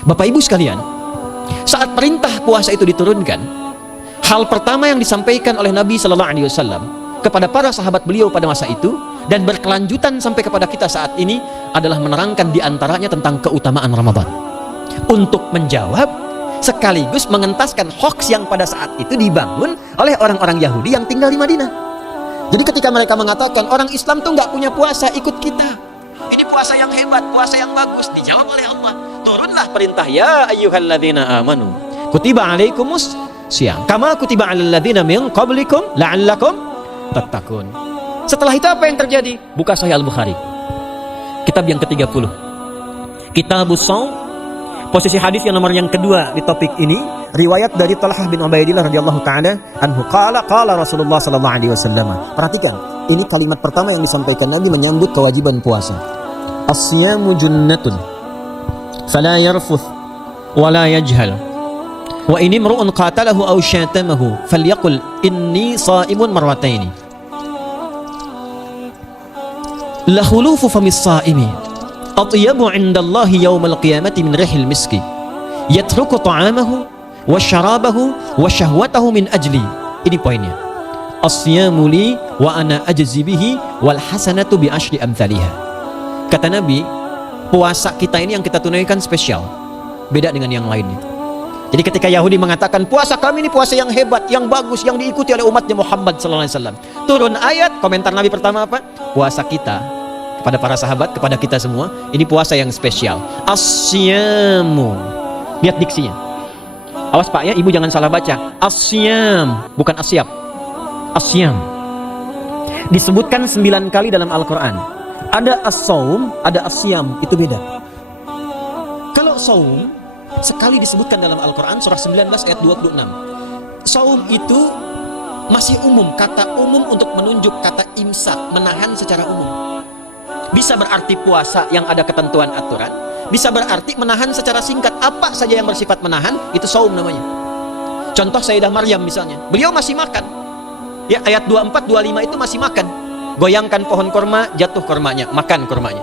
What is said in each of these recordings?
Bapak Ibu sekalian, saat perintah puasa itu diturunkan, hal pertama yang disampaikan oleh Nabi Sallallahu Alaihi Wasallam kepada para sahabat beliau pada masa itu dan berkelanjutan sampai kepada kita saat ini adalah menerangkan diantaranya tentang keutamaan Ramadan, untuk menjawab sekaligus mengentaskan hoaks yang pada saat itu dibangun oleh orang-orang Yahudi yang tinggal di Madinah. Jadi ketika mereka mengatakan orang Islam tuh nggak punya puasa, ikut kita, ini puasa yang hebat, puasa yang bagus, dijawab oleh Allah, turunlah perintah, ya ayyuhalladzina amanu kutiba alaikumus syiyam kama kutiba alal ladzina min qablikum la'allakum tattaqun. Setelah itu apa yang terjadi? Buka Sahih Al-Bukhari, kitab yang ke-30, Kitabus Shaum, posisi hadis yang nomor yang kedua di topik ini, riwayat dari Talhah bin Ubaidillah radhiyallahu taala anhu, qala Rasulullah sallallahu alaihi wasallam. Perhatikan, ini kalimat pertama yang disampaikan Nabi menyambut kewajiban puasa. As-siyamu junnatun fala yarfuth wala yajhal wa in imru'un qatalahu aw syatamahu falyaqul inni sha'imun marrataini. La khulufu famis sha'imi atyabu 'indallahi yaumal qiyamati min rihil miski yatruku ta'amahu wa syarabahu wa syahwatahu min ajli. Ini poinnya. As-siyamu li wa ana ajzi bihi wal hasanatu bi asyri amthaliha. Kata Nabi, puasa kita ini yang kita tunaikan spesial, beda dengan yang lainnya. Jadi ketika Yahudi mengatakan puasa kami ini puasa yang hebat, yang bagus, yang diikuti oleh umatnya Muhammad sallallahu alaihi wasallam, turun ayat, komentar Nabi pertama apa? Puasa kita kepada para sahabat, kepada kita semua, ini puasa yang spesial. As-siyamu. Lihat diksinya. Awas Pak ya, Ibu jangan salah baca. As-siyam, bukan asyab. As-siyam. Disebutkan 9 kali dalam Al-Quran. Ada as-saum, ada as-siyam, itu beda. Kalau saum sekali disebutkan dalam Al-Quran, surah 19 ayat 26. Saum itu masih umum, kata umum untuk menunjuk kata imsak, menahan secara umum. Bisa berarti puasa yang ada ketentuan aturan, bisa berarti menahan secara singkat. Apa saja yang bersifat menahan, itu saum namanya. Contoh Sayyidah Maryam misalnya, beliau masih makan ya, ayat 24, 25 itu masih makan. Goyangkan pohon kurma, jatuh kurmanya, makan kurmanya.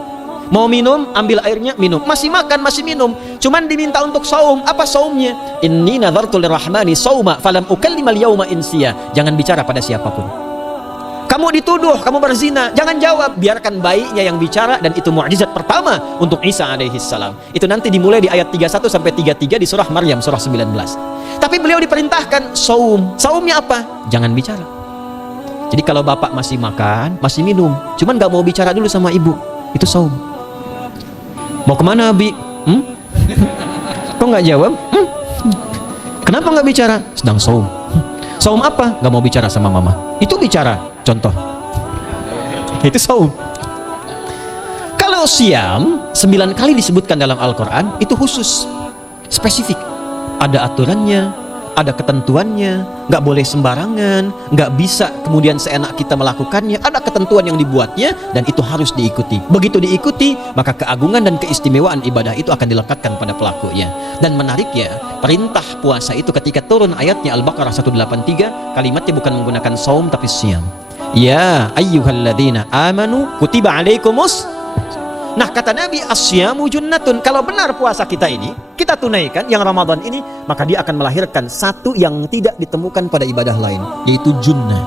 Mau minum, ambil airnya, minum. Masih makan, masih minum. Cuman diminta untuk saum. Apa saumnya? Inni nadhartu lirrahmani sauma falam ukallimal yauma insiya. Jangan bicara pada siapapun. Kamu dituduh, kamu berzina, jangan jawab, biarkan bayinya yang bicara. Dan itu mukjizat pertama untuk Isa alaihi salam. Itu nanti dimulai di ayat 31 sampai 33 di surah Maryam, surah 19. Tapi beliau diperintahkan saum. Saumnya apa? Jangan bicara. Jadi kalau bapak masih makan, masih minum, cuman gak mau bicara dulu sama ibu, itu saum. Mau kemana Abi? Kok gak jawab? Kenapa gak bicara? Sedang saum. Saum apa? Gak mau bicara sama mama. Itu bicara, contoh. Itu saum. Kalau siam, 9 kali disebutkan dalam Al-Quran, itu khusus, spesifik. Ada aturannya, ada ketentuannya, nggak boleh sembarangan, nggak bisa kemudian seenak kita melakukannya, ada ketentuan yang dibuatnya dan itu harus diikuti. Begitu diikuti, maka keagungan dan keistimewaan ibadah itu akan dilekatkan pada pelakunya. Dan menariknya, perintah puasa itu ketika turun ayatnya Al-Baqarah 183, kalimatnya bukan menggunakan saum tapi siyam. Ya ayyuhalladzina amanu kutiba alaikumus. Nah kata Nabi, as-siyamu junnatun. Kalau benar puasa kita ini kita tunaikan yang Ramadan ini, maka dia akan melahirkan satu yang tidak ditemukan pada ibadah lain, yaitu junnah.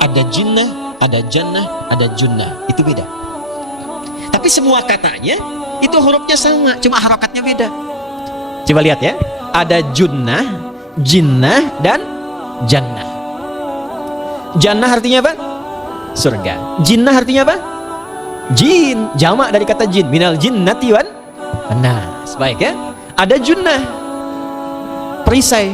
Ada jinnah, ada jannah, ada junnah. Itu beda. Tapi semua katanya itu hurufnya sama, cuma harokatnya beda. Coba lihat ya. Ada junnah, jinnah, dan jannah. Jannah artinya apa? Surga. Jinnah artinya apa? Jin, jamak dari kata jin, minal jinnati wan nas. Baik ya. Ada junnah, perisai.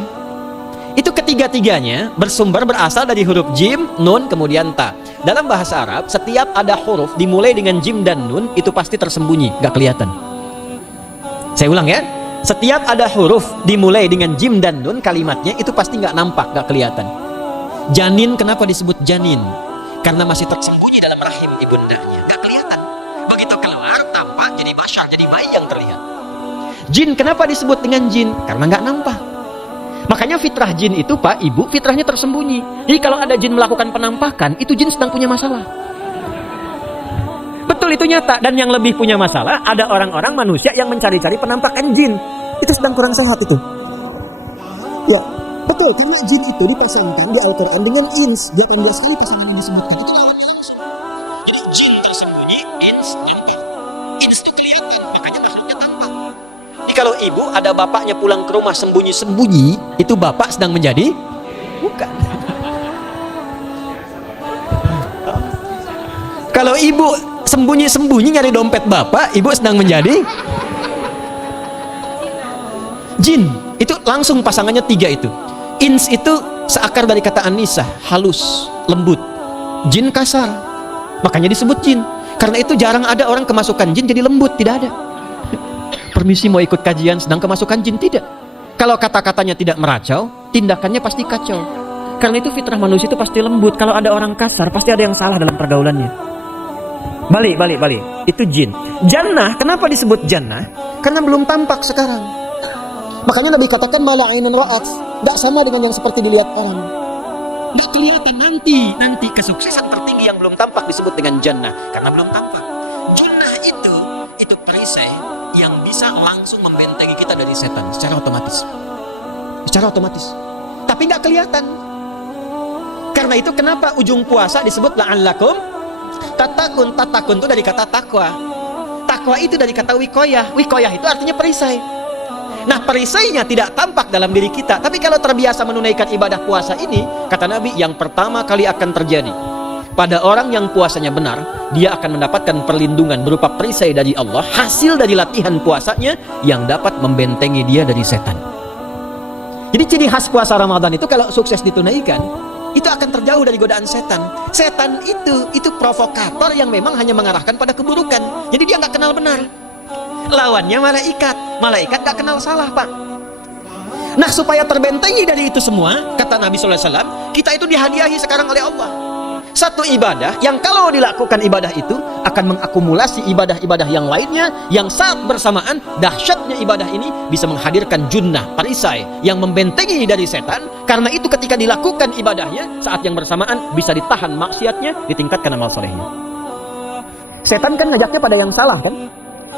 Itu ketiga-tiganya berasal dari huruf jim, nun, kemudian ta. Dalam bahasa Arab, setiap ada huruf dimulai dengan jim dan nun, itu pasti tersembunyi, gak kelihatan. Saya ulang ya. Setiap ada huruf dimulai dengan jim dan nun, kalimatnya itu pasti gak nampak, gak kelihatan. Janin, kenapa disebut janin? Karena masih tersembunyi dalam rahim ibundanya, gak kelihatan. Begitu keluar, tampak jadi masyar, jadi bayi yang terlihat. Jin, kenapa disebut dengan jin? Karena gak nampak. Makanya fitrah jin itu Pak, Ibu, fitrahnya tersembunyi. Jadi kalau ada jin melakukan penampakan, itu jin sedang punya masalah. Betul Betul, itu nyata. Dan yang lebih punya masalah, ada orang-orang manusia yang mencari-cari penampakan jin. Itu sedang kurang sehat itu. Ya, betul. Karena jin itu dipasangkan di Al-Quran dengan ins. 18 kali pasangan yang disebutkan itu. Jin tersembunyi, ins nampak. Ins itu kelihatan, makanya makhluknya tampak. Jadi kalau ibu ada bapaknya pulang ke rumah sembunyi-sembunyi, itu bapak sedang menjadi? Bukan. Kalau ibu sembunyi-sembunyi nyari dompet bapak, ibu sedang menjadi jin. Itu langsung pasangannya 3 itu. Ins itu seakar dari kata anisah, halus, lembut. Jin kasar, makanya disebut jin. Karena itu jarang ada orang kemasukan jin jadi lembut, tidak ada. Permisi mau ikut kajian sedang kemasukan jin, tidak. Kalau kata-katanya tidak meracau, tindakannya pasti kacau. Karena itu fitrah manusia itu pasti lembut. Kalau ada orang kasar, pasti ada yang salah dalam pergaulannya. Balik. Itu jin. Jannah, kenapa disebut jannah? Karena belum tampak sekarang. Makanya Nabi katakan mala ainun ra'at. Tidak sama dengan yang seperti dilihat orang. Tidak kelihatan nanti kesuksesan tertinggi yang belum tampak disebut dengan jannah karena belum tampak. Jannah itu perisai yang bisa langsung membentengi kita dari setan secara otomatis. Tapi nggak kelihatan. Karena itu kenapa ujung puasa disebut la'allakum tatakun. Tatakun itu dari kata takwa. Takwa itu dari kata wikoyah. Wikoyah itu artinya perisai. Nah, perisainya tidak tampak dalam diri kita. Tapi kalau terbiasa menunaikan ibadah puasa ini, kata Nabi, yang pertama kali akan terjadi pada orang yang puasanya benar, dia akan mendapatkan perlindungan berupa perisai dari Allah, hasil dari latihan puasanya yang dapat membentengi dia dari setan. Jadi ciri khas puasa Ramadan itu kalau sukses ditunaikan, itu akan terjauh dari godaan setan. Setan itu provokator yang memang hanya mengarahkan pada keburukan. Jadi dia nggak kenal benar. Lawannya malaikat gak kenal salah, Pak. Nah, supaya terbentengi dari itu semua, kata Nabi SAW, kita itu dihadiahi sekarang oleh Allah satu ibadah yang kalau dilakukan ibadah itu akan mengakumulasi ibadah-ibadah yang lainnya, yang saat bersamaan dahsyatnya ibadah ini bisa menghadirkan junnah, perisai yang membentengi dari setan. Karena itu ketika dilakukan ibadahnya, saat yang bersamaan bisa ditahan maksiatnya, ditingkatkan amal solehnya. Setan kan ngajaknya pada yang salah kan,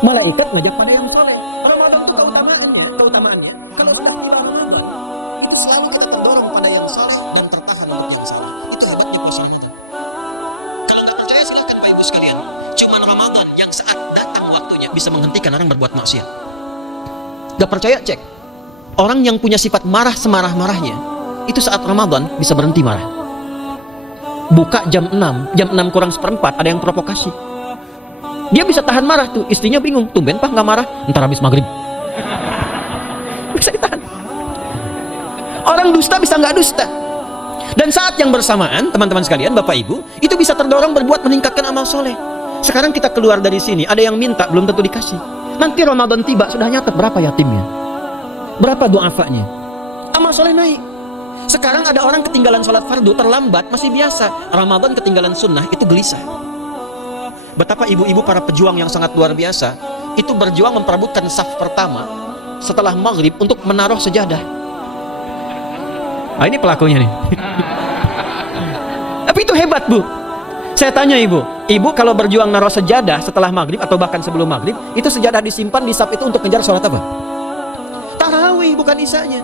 malaikat ngajak pada yang soleh. Ramadan itu keutamaannya kalau sudah kita Ramadan Itu selalu kita terdorong pada yang soleh dan tertahan untuk yang salah. Itu hebatnya puasa Ramadan. Kalau nggak percaya silahkan Bapak Ibu sekalian. Cuman Ramadan yang saat datang waktunya bisa menghentikan orang berbuat maksiat. Gak percaya cek. Orang yang punya sifat marah semarah-marahnya, itu saat Ramadan bisa berhenti marah. Buka jam 6 kurang seperempat ada yang provokasi. Dia bisa tahan marah tuh, istrinya bingung, tumben Pak nggak marah, ntar habis maghrib. Bisa ditahan. Orang dusta bisa nggak dusta. Dan saat yang bersamaan, teman-teman sekalian, Bapak Ibu, itu bisa terdorong berbuat meningkatkan amal soleh. Sekarang kita keluar dari sini, ada yang minta, belum tentu dikasih. Nanti Ramadan tiba, sudah nyatet berapa yatimnya, berapa du'afanya, amal soleh naik. Sekarang ada orang ketinggalan sholat fardu, terlambat, masih biasa. Ramadan ketinggalan sunnah, itu gelisah. Betapa ibu-ibu para pejuang yang sangat luar biasa, itu berjuang memperebutkan saf pertama setelah maghrib untuk menaruh sejadah. Nah, ini pelakunya nih. Tapi itu hebat, Bu. Saya tanya ibu kalau berjuang naruh sejadah setelah maghrib atau bahkan sebelum maghrib, itu sejadah disimpan di saf itu untuk ngejar sholat apa? Tarawih, bukan isanya.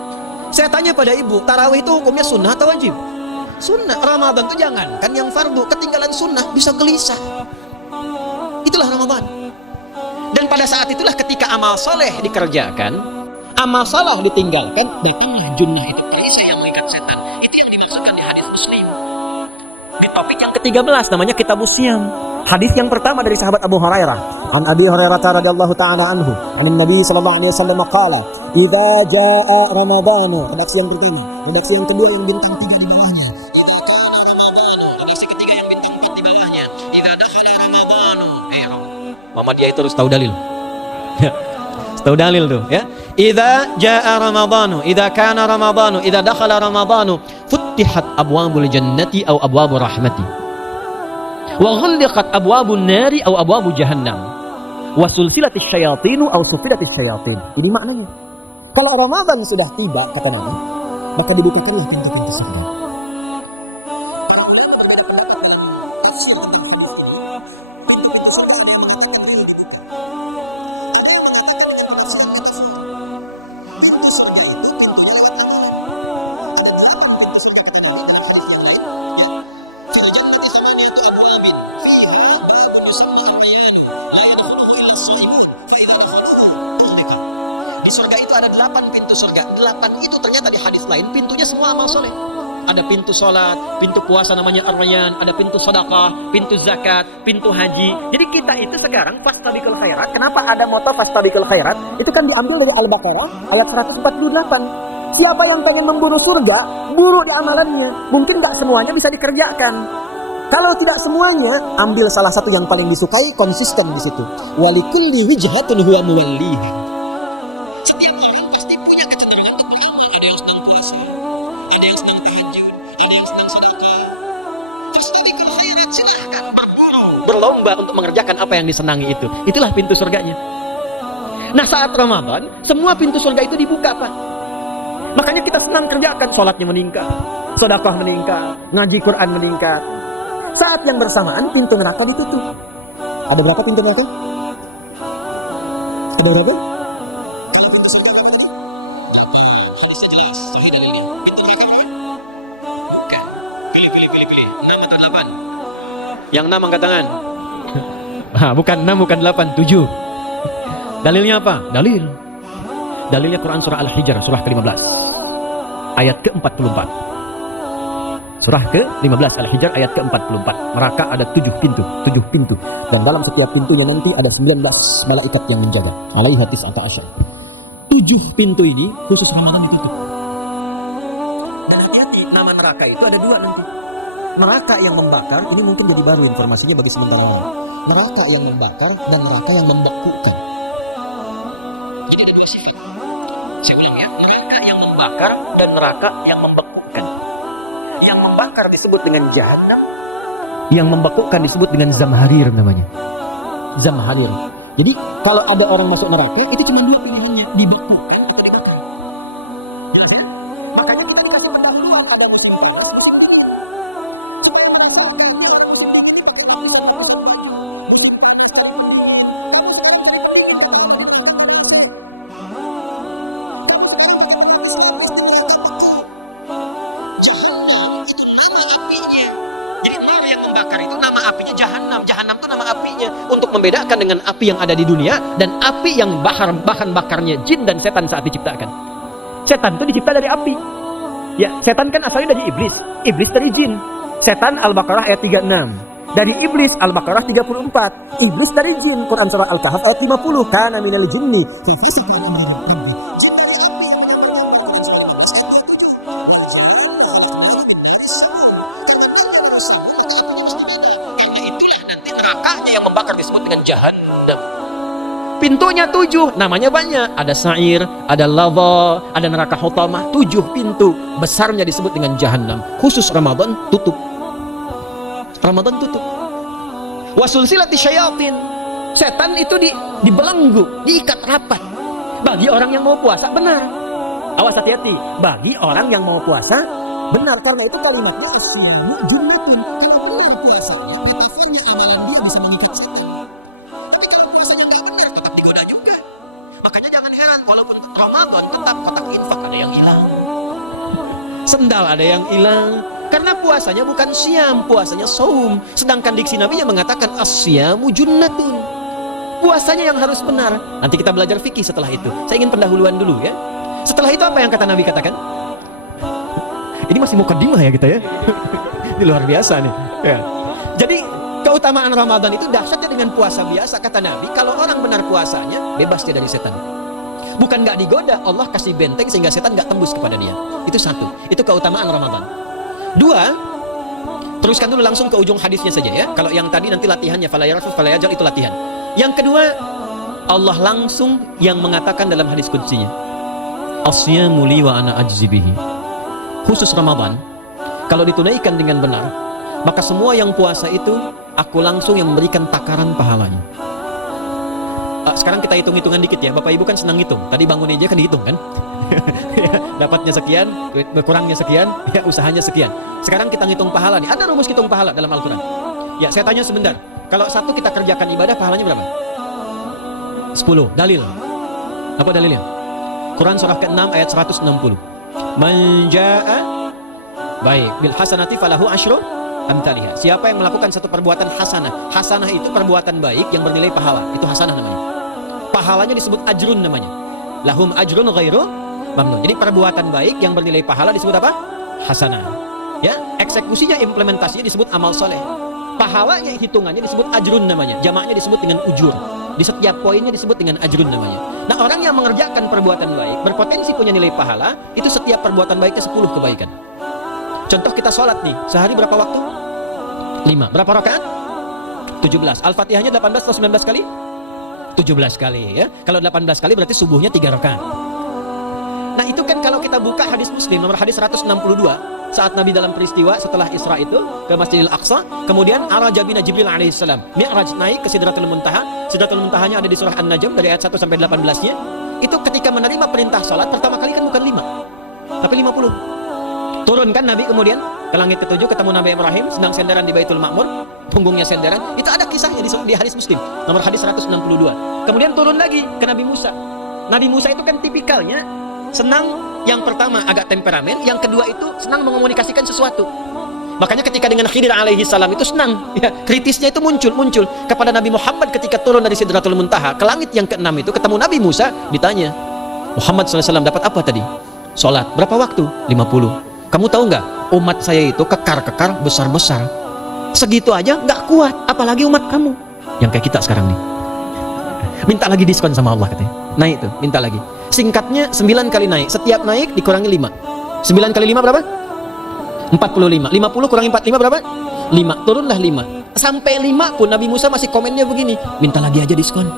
Saya tanya pada ibu, tarawih itu hukumnya sunnah atau wajib? Sunnah. Ramadan itu jangan kan yang fardu, ketinggalan sunnah bisa gelisah. Itulah Ramadan. Dan pada saat itulah ketika amal soleh dikerjakan, amal salah ditinggalkan, datanglah junnah itu, perisai yang mengikat setan. Itu yang dimaksudkan di hadis Muslim. Di topik yang ke-13 namanya Kitabus Syiyam. Hadis yang pertama dari sahabat Abu Hurairah. An Abi Hurairah radhiyallahu ta'ala anhu, an Nabi sallallahu alaihi wasallam qala, "Idza jaa Ramadan." Redaksi yang pertama, redaksi yang kedua yang bintang 3 di bawahnya. Redaksi ketiga yang bintang 4 di bawahnya. Idza dakhala Ramadan. Mama dia itu harus tahu dalil. Tahu dalil tuh ya. Idza jaa Ramadhanu, idza kana Ramadhanu, idza dakhala Ramadhanu, futtihat abwabul jannati aw abwabur rahmati. Wa ghulqat abwabun nari aw abwabu jahannam. Wa sulsilatis syayatinu aw sufilatis syayatin. Ini maknanya. Kalau Ramadan sudah tiba, kata Nabi, maka dibukakanlah pintu-pintu surga. ada 8 pintu surga. 8 itu ternyata di hadis lain pintunya semua amal soleh. Ada pintu sholat, pintu puasa namanya Ar-Rayyan, ada pintu sedekah, pintu zakat, pintu haji. Jadi kita itu sekarang fastabiqul khairat. Kenapa ada moto fastabiqul khairat? Itu kan diambil dari Al-Baqarah ayat 148. Siapa yang pengen memburu surga, buru di amalannya. Mungkin nggak semuanya bisa dikerjakan. Kalau tidak semuanya, ambil salah satu yang paling disukai, konsisten di situ. Walikulli wijhatun huwa muwalliha. Setiap orang pasti punya kecenderungan kepulauan. Ada yang sedang puasa, ada yang sedang tahajud, ada yang sedang sedekah. Terus ini berkhairat, silahkan berburu, berlomba untuk mengerjakan apa yang disenangi itu. Itulah pintu surganya. Nah, saat Ramadan, semua pintu surga itu dibuka, Pak. Makanya kita senang kerjakan, sholatnya meningkat, sedekah meningkat, ngaji Quran meningkat. Saat yang bersamaan pintu neraka ditutup. Ada berapa pintu neraka? Ada berapa? Yang 6 angkat tangan. Bukan 6, bukan 8, 7. Dalilnya apa? Dalilnya Quran surah Al-Hijr, surah ke-15. Ayat ke-44. Surah ke-15 Al-Hijr ayat ke-44. Neraka ada 7 pintu. Dan dalam setiap pintunya nanti ada 19 malaikat yang menjaga. Alaiha tis'ata asyar. 7 pintu ini khusus Ramadan ditutup. Dan hati-hati, nama neraka itu ada 2 nanti. Neraka yang membakar, ini mungkin jadi baru informasinya bagi sementara ini. Neraka yang membakar dan neraka yang membekukan. Jadi ada 2 sifat. Saya bilang ya, neraka yang membakar dan neraka yang membekukan. Yang membakar disebut dengan Jahannam, yang membekukan disebut dengan Zamharir namanya. Zamharir. Jadi kalau ada orang masuk neraka, itu cuma 2 pilihannya, dibekukan atau dibakar. Bakar itu nama apinya Jahannam. Jahannam itu nama apinya untuk membedakan dengan api yang ada di dunia dan api yang bahan bakarnya jin dan setan saat diciptakan. Setan itu dicipta dari api. Ya, setan kan asalnya dari iblis. Iblis dari jin. Setan Al-Baqarah ayat 36. Dari iblis Al-Baqarah 34. Iblis dari jin Quran surah Al-Kahf ayat 50. Kana minal jinni fi fisqin amrin. Yang membakar disebut dengan Jahannam. Pintunya 7, namanya banyak. Ada Sa'ir, ada Lava, ada neraka Hutamah. 7 pintu besarnya disebut dengan Jahannam. Khusus Ramadan tutup. Ramadan tutup. Wasulsilati syayatin. Setan itu dibelenggu, diikat rapat. Bagi orang yang mau puasa, benar. Awas hati-hati. Bagi orang yang mau puasa, benar. Karena itu kalimatnya as-siyamu junnatin. Kalau benar puasanya, metafornya amalan dia bisa mengikat setan. Tapi kalau puasanya nggak benar, tetap digoda juga. Makanya jangan heran, walaupun Ramadan tetap kotak infak ada yang hilang, sendal ada yang hilang. Karena puasanya bukan siam, puasanya saum. Sedangkan diksi Nabi yang mengatakan as-siyamu junnatun. Puasanya yang harus benar. Nanti kita belajar fikih setelah itu. Saya ingin pendahuluan dulu ya. Setelah itu apa yang kata Nabi katakan? Ini masih mukadimah ya kita ya. Ini luar biasa nih ya. Jadi keutamaan Ramadan itu dahsyatnya dengan puasa biasa. Kata Nabi, kalau orang benar puasanya, bebas dia dari setan. Bukan gak digoda, Allah kasih benteng sehingga setan gak tembus kepada dia. Itu satu, itu keutamaan Ramadan. 2, teruskan dulu langsung ke ujung hadisnya saja ya. Kalau yang tadi nanti latihannya fala yarfus fala yajal, itu latihan. Yang kedua, Allah langsung yang mengatakan dalam hadis qudsinya, asyamu li wa ana ajzi bihi. Khusus Ramadan, kalau ditunaikan dengan benar, maka semua yang puasa itu aku langsung yang memberikan takaran pahalanya. Sekarang kita hitung-hitungan dikit ya. Bapak Ibu kan senang hitung. Tadi bangun aja kan dihitung kan. Ya, dapatnya sekian, berkurangnya sekian, ya usahanya sekian. Sekarang kita ngitung pahala nih. Ada rumus hitung pahala dalam Al-Quran. Ya, saya tanya sebentar. Kalau satu kita kerjakan ibadah, pahalanya berapa? 10. Dalil. Apa dalilnya? Quran surah ke-6 ayat 160. Man jaa'a baik bil hasanati falahu asyru amthaliha. Siapa yang melakukan satu perbuatan hasanah. Hasanah itu perbuatan baik yang bernilai pahala. Itu hasanah namanya. Pahalanya disebut ajrun namanya. lahum ajrun ghairu mamnun. Jadi perbuatan baik yang bernilai pahala disebut apa? Hasanah. Ya, eksekusinya, implementasinya disebut amal soleh. Pahalanya, hitungannya disebut ajrun namanya. Jamaknya disebut dengan ujur. Di setiap poinnya disebut dengan ajrun namanya. Nah, orang yang mengerjakan perbuatan baik berpotensi punya nilai pahala, itu setiap perbuatan baiknya 10 kebaikan. Contoh kita sholat nih, sehari berapa waktu? 5. Berapa rakaat? 17. Al-Fatihahnya 18 atau 19 kali? 17 kali ya. Kalau 18 kali berarti subuhnya 3 rakaat. Nah, itu kan kalau kita buka hadis Muslim nomor hadis 162, saat Nabi dalam peristiwa setelah Isra itu ke Masjidil Aqsa, kemudian araja bina Jibril alaihissalam, Mi'raj, naik ke Sidratul Muntaha. Sidratul Muntahanya ada di surah An-Najm dari ayat 1 sampai 18-nya. Itu ketika menerima perintah salat pertama kali kan bukan 5, tapi 50. Turun kan Nabi kemudian ke langit ke-7, ketemu Nabi Ibrahim sedang senderan di Baitul Ma'mur, punggungnya senderan. Itu ada kisahnya di hadis Muslim nomor hadis 162. Kemudian turun lagi ke Nabi Musa. Nabi Musa itu kan tipikalnya senang, yang pertama agak temperamen, yang kedua itu senang mengomunikasikan sesuatu. Makanya ketika dengan Khidir alaihi salam itu senang, ya, kritisnya itu muncul kepada Nabi Muhammad ketika turun dari Sidratul Muntaha ke langit yang ke-6 itu ketemu Nabi Musa, ditanya, Muhammad SAW dapat apa tadi? Sholat. Berapa waktu? 50. Kamu tahu nggak? Umat saya itu kekar-kekar besar-besar. Segitu aja nggak kuat, apalagi umat kamu. Yang kayak kita sekarang nih. Minta lagi diskon sama Allah katanya. Naik tuh, minta lagi. Singkatnya 9 kali naik. Setiap naik dikurangi 5. 9 kali 5 berapa? 45. 50 kurangi 45 berapa? 5. Turunlah 5. Sampai 5 pun Nabi Musa masih komennya begini, minta lagi aja diskon.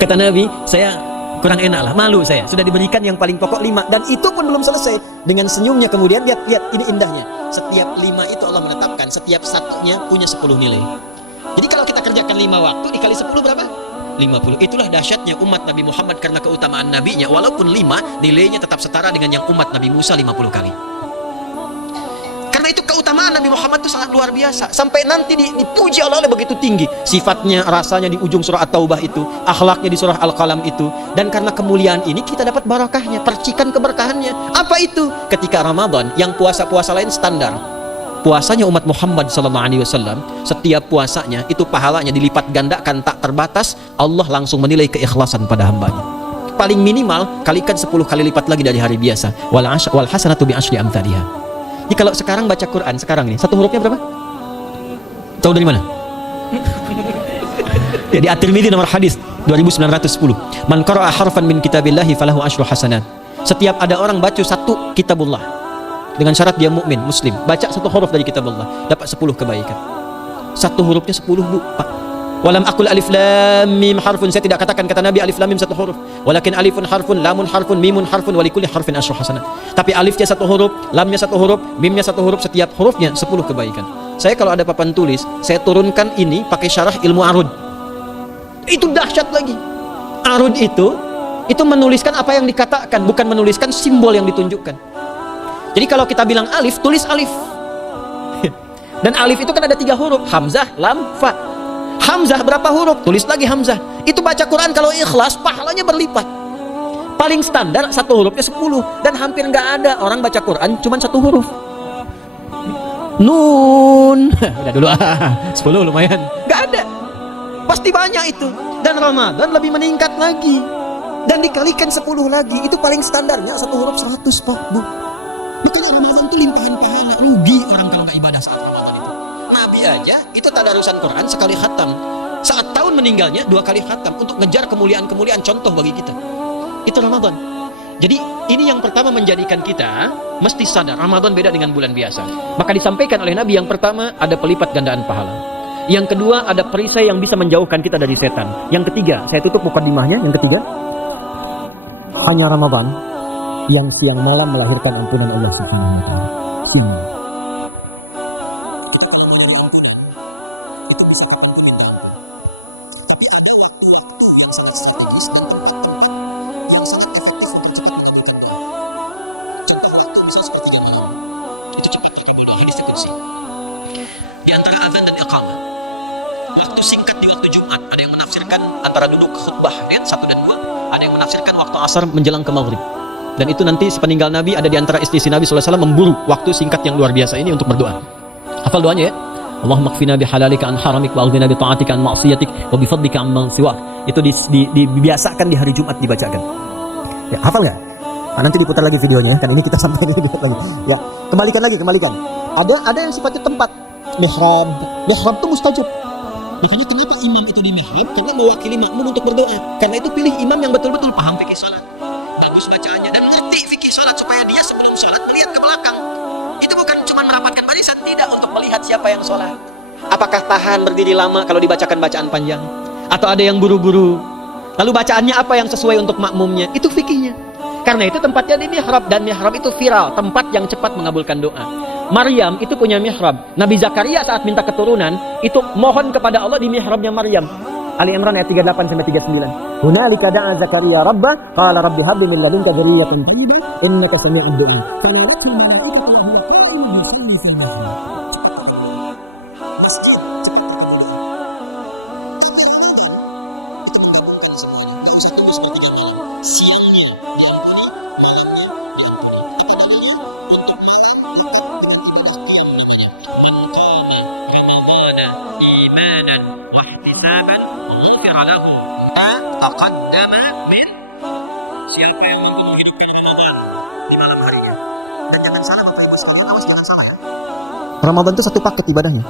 Kata Nabi, saya kurang enak lah, malu saya. Sudah diberikan yang paling pokok 5. Dan itu pun belum selesai. Dengan senyumnya kemudian, lihat ini indahnya. Setiap 5 itu Allah menetapkan, setiap satunya punya 10 nilai. Jadi kalau kita kerjakan 5 waktu dikali 10 berapa? 50. Itulah dahsyatnya umat Nabi Muhammad karena keutamaan nabinya. Walaupun 5, nilainya tetap setara dengan yang umat Nabi Musa 50 kali. Karena itu keutamaan Nabi Muhammad itu sangat luar biasa. Sampai nanti dipuji Allah begitu tinggi. Sifatnya, rasanya di ujung surah At-Taubah itu, akhlaknya di surah Al-Qalam itu. Dan karena kemuliaan ini kita dapat barakahnya, percikan keberkahannya. Apa itu? Ketika Ramadan, yang puasa-puasa lain standar. Puasanya umat Muhammad SAW, setiap puasanya itu pahalanya dilipat gandakan tak terbatas. Allah langsung menilai keikhlasan pada hambanya. Paling minimal kalikan 10 kali lipat lagi dari hari biasa. Wal hasanatu bi asyri amthaliha. Jadi kalau sekarang baca Quran sekarang ini, satu hurufnya berapa? Tahu dari mana? Jadi At-Tirmidzi nomor hadis 2910. Man qara'a harfan min kitabillahi falahu asyru hasanat. Setiap ada orang baca satu kitabullah, dengan syarat dia mukmin, muslim, baca satu huruf dari kitab Allah, dapat 10 kebaikan. Satu hurufnya 10, Bu, Pak. Walam aqul alif lam mim harfun, saya tidak katakan kata Nabi alif lam mim satu huruf. Walakin alifun harfun, lamun harfun, mimun harfun, wa likulli harfin asyru hasanat. Tapi alifnya satu huruf, lamnya satu huruf, mimnya satu huruf, setiap hurufnya 10 kebaikan. Saya kalau ada papan tulis, saya turunkan ini pakai syarah ilmu arud. Itu dahsyat lagi. Arud itu menuliskan apa yang dikatakan, bukan menuliskan simbol yang ditunjukkan. Jadi kalau kita bilang alif, tulis alif. Dan alif itu kan ada 3 huruf, hamzah, lam, fa. Hamzah berapa huruf? Tulis lagi hamzah. Itu baca Quran kalau ikhlas, pahalanya berlipat. Paling standar satu hurufnya 10. Dan hampir nggak ada orang baca Quran cuma satu huruf. Nun. Udah dulu 10 lumayan. Nggak ada. Pasti banyak itu. Dan Ramadan lebih meningkat lagi. Dan dikalikan 10 lagi. Itu paling standarnya satu huruf 100, Pak, Bu. Betul, Ramadan itu limpahan pahala. Rugi orang kalau nggak ibadah saat Ramadan itu. Nabi aja itu tadarusan Quran sekali khatam. Saat tahun meninggalnya 2 kali khatam untuk ngejar kemuliaan-kemuliaan contoh bagi kita. Itu Ramadan. Jadi ini yang pertama menjadikan kita mesti sadar Ramadan beda dengan bulan biasa. Maka disampaikan oleh Nabi yang pertama ada pelipat gandaan pahala. Yang kedua ada perisai yang bisa menjauhkan kita dari setan. Yang ketiga, saya tutup mukadimahnya. Yang ketiga, hanya Ramadan yang siang malam melahirkan ampunan Allah Subhanahu wa taala. Di antara azan dan iqamah, waktu singkat di waktu Jumat, ada yang menafsirkan antara duduk khutbah ayat 1 dan 2, ada yang menafsirkan waktu asar menjelang ke maghrib. Dan itu nanti sepeninggal Nabi ada di antara istri Nabi SAW memburu waktu singkat yang luar biasa ini untuk berdoa. Hafal doanya ya. Allahumma qfina bihalalika an haramik wa aghdina bi ta'atika an ma'siyatik wa bi fadlika amman siwak. Itu dibiasakan di hari Jumat dibacakan. Ya, hafal nggak? Nah, nanti diputar lagi videonya, kan ini kita sampai ini lagi. Ya, kembalikan. Ada yang sifatnya tempat. Mihrab tuh mustajab. Makanya kenapa imam itu di mihrab? Karena mewakili makmum untuk berdoa. Karena itu pilih imam yang betul-betul paham fikih salat, bagus bacaannya dan ngerti fikih salat, supaya dia sebelum salat melihat ke belakang. Itu bukan cuma merapatkan barisan, tidak, untuk melihat siapa yang salat. Apakah tahan berdiri lama kalau dibacakan bacaan panjang? Atau ada yang buru-buru? Lalu bacaannya apa yang sesuai untuk makmumnya? Itu fikihnya. Karena itu tempatnya di mihrab, dan mihrab itu viral, tempat yang cepat mengabulkan doa. Maryam itu punya mihrab. Nabi Zakaria saat minta keturunan itu mohon kepada Allah di mihrabnya Maryam. Ali Imran ayat 38 sampai 39. Hunalika da'a Zakaria rabbah qala rabbi hab li min ladunka dzurriyyatan thayyibah innaka sami'ud du'a. Siapa yang menghidupkan Ramadan di malam harinya? Dan jangan salah Bapak Ibu sekalian, jangan salah ya. Ramadan itu satu paket ibadahnya,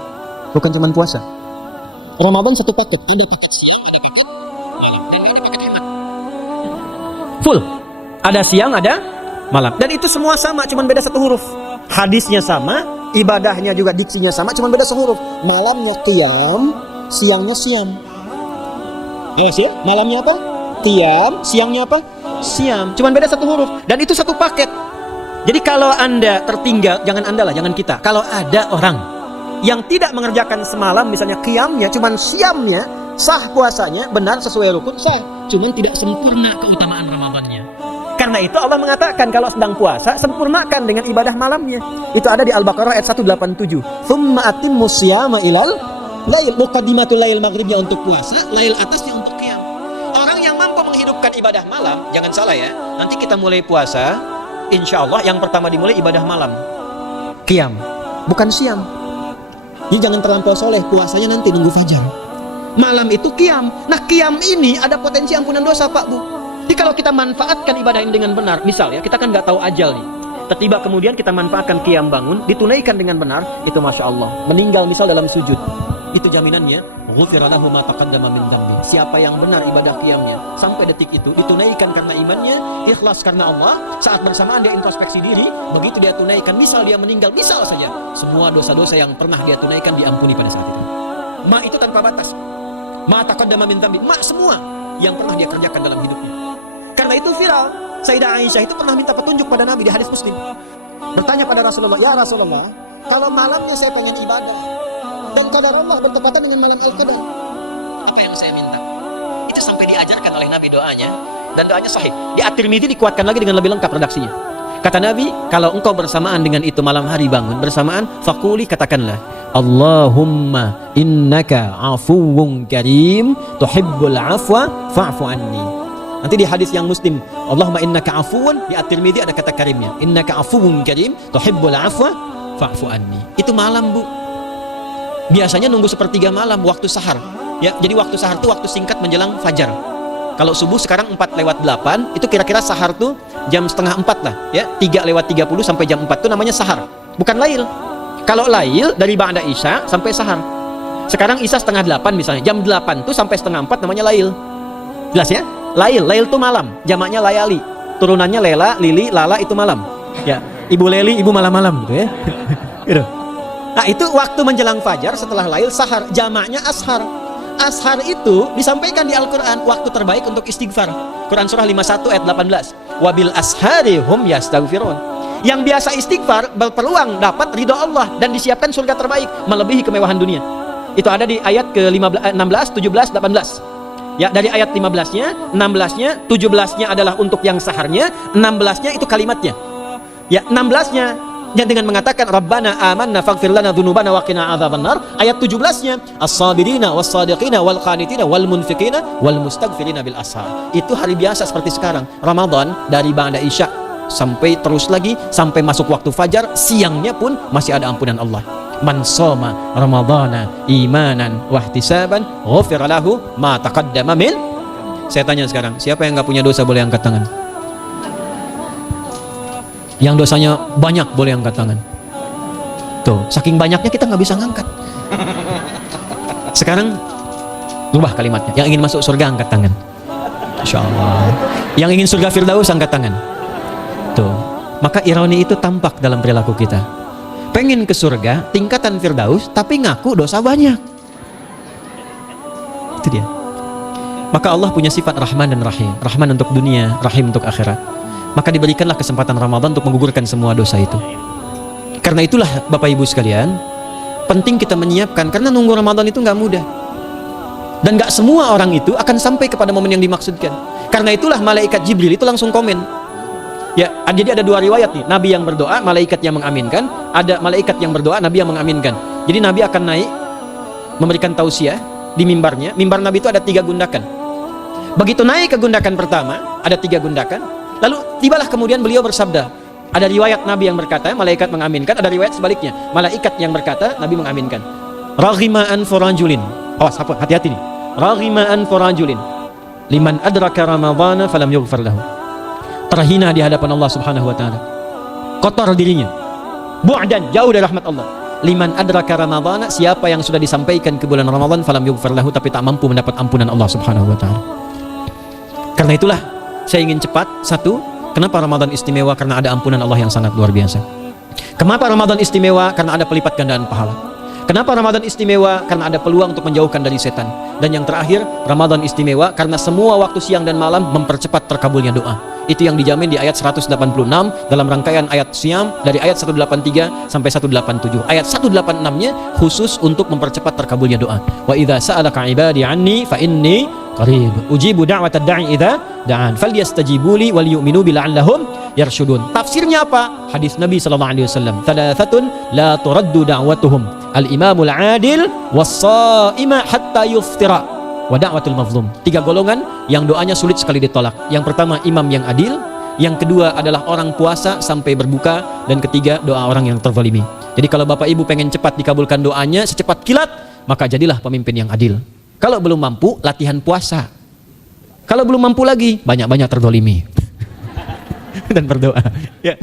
bukan cuma puasa. Ramadan satu paket, ada paket siang, ada paket malam, dan ada paket hemat. Full. Ada siang, ada malam. Dan itu semua sama, cuma beda satu huruf. Hadisnya sama, Ibadahnya juga diksinya sama, cuma beda sehuruf. Malamnya qiyam, siangnya siam. Yes ya, malamnya apa? Qiyam, siangnya apa? siam. Cuma beda satu huruf. Dan itu satu paket. Jadi kalau Anda tertinggal, jangan Anda lah, jangan kita. Kalau ada orang yang tidak mengerjakan semalam, misalnya qiyamnya, cuman siamnya, sah puasanya, benar sesuai rukun, sah. Cuman tidak sempurna keutamaan Ramadannya. Karena itu Allah mengatakan kalau sedang puasa, sempurnakan dengan ibadah malamnya. Itu ada di Al-Baqarah ayat 187. Tsumma atimmus siyama ilal lail. Muqaddimatul lail, maghribnya untuk puasa, lail atasnya untuk qiyam. Orang yang mampu menghidupkan ibadah malam, jangan salah ya, nanti kita mulai puasa, insya Allah yang pertama dimulai ibadah malam, Qiyam, bukan siam. jadi jangan terlampau soleh, puasanya nanti nunggu fajar. Malam itu qiyam. Nah qiyam ini ada potensi ampunan dosa Pak Bu. Jadi kalau kita manfaatkan ibadah ini dengan benar, misal ya, kita kan nggak tahu ajal nih, tiba kemudian kita manfaatkan qiyam bangun, ditunaikan dengan benar, itu Masya Allah. Meninggal misal dalam sujud, itu jaminannya ghufira lahu ma taqaddama min dzambi. Siapa yang benar ibadah qiyamnya sampai detik itu, ditunaikan karena imannya, ikhlas karena Allah, saat bersamaan dia introspeksi diri, begitu dia tunaikan, misal dia meninggal, misal saja, semua dosa-dosa yang pernah dia tunaikan diampuni pada saat itu. Ma itu tanpa batas. Ma taqaddama min dzambi, ma semua yang pernah dia kerjakan dalam hidupnya. Karena itu viral. Sayyidah Aisyah itu pernah minta petunjuk pada Nabi di hadis Muslim. Bertanya pada Rasulullah, "Ya Rasulullah, kalau malamnya saya pengen ibadah dan qadar Allah bertepatan dengan malam Al-Qadar, apa yang saya minta?" Itu sampai diajarkan oleh Nabi doanya, dan doanya sahih. Di At-Tirmidzi dikuatkan lagi dengan lebih lengkap redaksinya. Kata Nabi, kalau engkau bersamaan dengan itu malam hari bangun bersamaan, faquli, katakanlah, Allahumma innaka afuwun karim tuhibbul afwa fa'fu anni. Nanti di hadis yang Muslim, Allahumma innaka afuwun, di At-Tirmidzi ada kata karimnya, innaka afuwun karim tuhibbul afwa fa'fu anni. Itu malam Bu. Biasanya nunggu sepertiga malam waktu sahar. Ya, jadi waktu sahar itu waktu singkat menjelang fajar. Kalau subuh sekarang 4:08, itu kira-kira sahar tuh jam setengah 4 lah, ya. 3:30 sampai jam 4 itu namanya sahar, bukan lail. Kalau lail dari ba'da isya sampai sahar. Sekarang isya setengah 8 misalnya, jam 8 tuh sampai setengah 4 namanya lail. Jelas ya? Lail itu malam, jamaknya layali. Turunannya lela, lili, lala itu malam. Ya, ibu leli, ibu malam-malam gitu ya. Gitu. Nah, itu waktu menjelang fajar setelah lail sahar, jamaknya ashar. Ashar itu disampaikan di Al-Qur'an waktu terbaik untuk istighfar. Quran surah 51 ayat 18. Wabil ashari hum yastaghfirun. Yang biasa istighfar berpeluang dapat ridho Allah dan disiapkan surga terbaik melebihi kemewahan dunia. Itu ada di ayat ke-16, 17, 18. Ya, dari ayat 15-nya, 16-nya, 17-nya adalah untuk yang saharnya, 16-nya itu kalimatnya. Ya, 16-nya yang dengan mengatakan Rabbana amanna faghfir lana dzunubana wa qina adzabannar. Ayat 17-nya as-sabirina was-sadiqina wal qanitina wal munfiqina wal mustaghfirina bil ashar. Itu hari biasa seperti sekarang. Ramadan dari ba'da isya sampai terus lagi sampai masuk waktu fajar, siangnya pun masih ada ampunan Allah. Man shoma ramadhana imanan wa ihtisaban ghufira lahu ma taqaddama min Saya tanya sekarang, siapa yang nggak punya dosa boleh angkat tangan? Yang dosanya banyak boleh angkat tangan. Tuh, saking banyaknya kita nggak bisa ngangkat. Sekarang rubah kalimatnya. Yang ingin masuk surga angkat tangan. Insya Allah. Yang ingin surga Firdaus angkat tangan. Tuh, maka ironi itu tampak dalam perilaku kita. Pengen ke surga, tingkatan Firdaus, tapi ngaku dosa banyak. Itu dia. Maka Allah punya sifat Rahman dan Rahim. Rahman untuk dunia, Rahim untuk akhirat. Maka diberikanlah kesempatan Ramadan untuk menggugurkan semua dosa itu. Karena itulah Bapak Ibu sekalian, penting kita menyiapkan, karena nunggu Ramadan itu nggak mudah. Dan nggak semua orang itu akan sampai kepada momen yang dimaksudkan. Karena itulah malaikat Jibril itu langsung komen. Ya, jadi ada dua riwayat nih. Nabi yang berdoa, malaikat yang mengaminkan. Ada malaikat yang berdoa, Nabi yang mengaminkan. Jadi Nabi akan naik memberikan tausiah di mimbarnya. Mimbar Nabi itu ada 3 gundakan. Begitu naik ke gundakan pertama, ada 3 gundakan. Lalu tibalah kemudian beliau bersabda. Ada riwayat Nabi yang berkata, malaikat mengaminkan. Ada riwayat sebaliknya, malaikat yang berkata, Nabi mengaminkan. Raghima'an forajulin. Awas, hati-hati nih. Raghima'an forajulin. Liman adraka Ramadhana falam yughfar lahu. Terhina di hadapan Allah Subhanahu wa taala. Kotor dirinya. Bu'dan, jauh dari rahmat Allah. Liman adraka Ramadhana, siapa yang sudah disampaikan ke bulan Ramadan falam yughfar lahu, tapi tak mampu mendapat ampunan Allah Subhanahu wa taala. Karena itulah saya ingin cepat. Satu, kenapa Ramadan istimewa? Karena ada ampunan Allah yang sangat luar biasa. Kenapa Ramadan istimewa? Karena ada pelipat gandaan pahala. Kenapa Ramadan istimewa? Karena ada peluang untuk menjauhkan dari setan. Dan yang terakhir, Ramadan istimewa karena semua waktu siang dan malam mempercepat terkabulnya doa. Itu yang dijamin di ayat 186 dalam rangkaian ayat Siyam dari ayat 183 sampai 187. Ayat 186-nya khusus untuk mempercepat terkabulnya doa. Wa idza sa'alaka 'ibadi 'anni fa inni qarib ujibu da'watad da'i idza da'an falyastajibu li wal yu'minu bi la'allahum yarshudun. Tafsirnya apa? Hadis Nabi sallallahu alaihi wasallam, "Thalathatun la turaddu da'watuhum al-imamul 'adil was-sha'ima hatta yuftira wa da'watul mazlum." 3 golongan yang doanya sulit sekali ditolak. Yang pertama, imam yang adil. Yang kedua adalah orang puasa sampai berbuka. Dan ketiga, doa orang yang terzalimi. Jadi kalau Bapak Ibu pengen cepat dikabulkan doanya secepat kilat, maka jadilah pemimpin yang adil. Kalau belum mampu, latihan puasa. Kalau belum mampu lagi, banyak-banyak terzalimi dan berdoa. Ya.